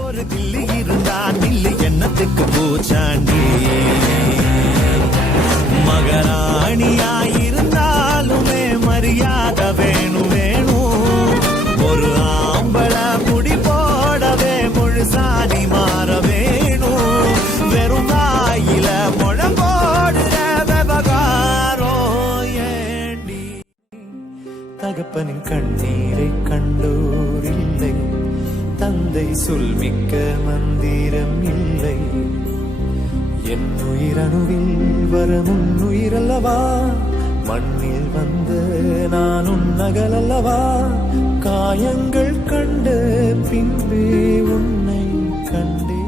ஒரு தில்லி இருந்தா நில்லு என்னத்துக்கு பூச்சாண்டி மகராணியாயிருந்தாலுமே மரியாதை வேணும் வேணும் ஒரு ஆம்பள முடி போடவே முழுசாணி மாற வேணும் வெறும் வாயில முழங்கோடுற விவகாரோ ஏண்டி தகப்பனின் கண்ணீரை கண்டோரில்லை தந்தை சொல்மிக்க மந்திரம் இல்லை என் உயிரணுவில் வரும் உயிரல்லவா மண்ணில் வந்த நான் உன்னகலல்லவா காயங்கள் கண்ட பின்பே உன்னை கண்டே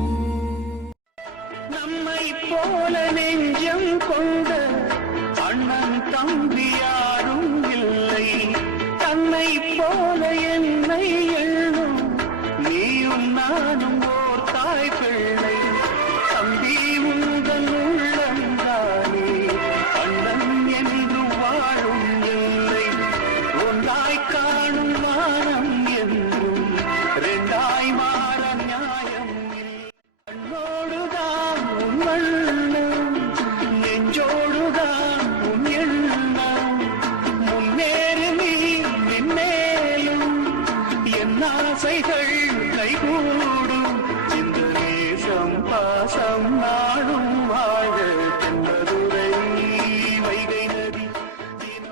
நம்மை போல நெஞ்சம் கொண்ட அண்ணன் தம்பி யாரும் இல்லை தன்னை போல என்னை எண்ணும் நீயும் நானும் ஓர் தாய் பிள்ளை தம்பி உங்கள் உள்ளந்தானே அண்ணன் என்று வாழும் இல்லை ஒன்றாய் காணும் மானம் என்றும் ரெண்டாய் மாற நியாயம் கண்ணோடுதான் உன் வண்ணம் நெஞ்சோடுதான் உன் எண்ணம் முன்னேறு நீ நின்னேலும் என் ஆசைகள் கைகூடும் இந்த நேசம் பாசம் நாடும்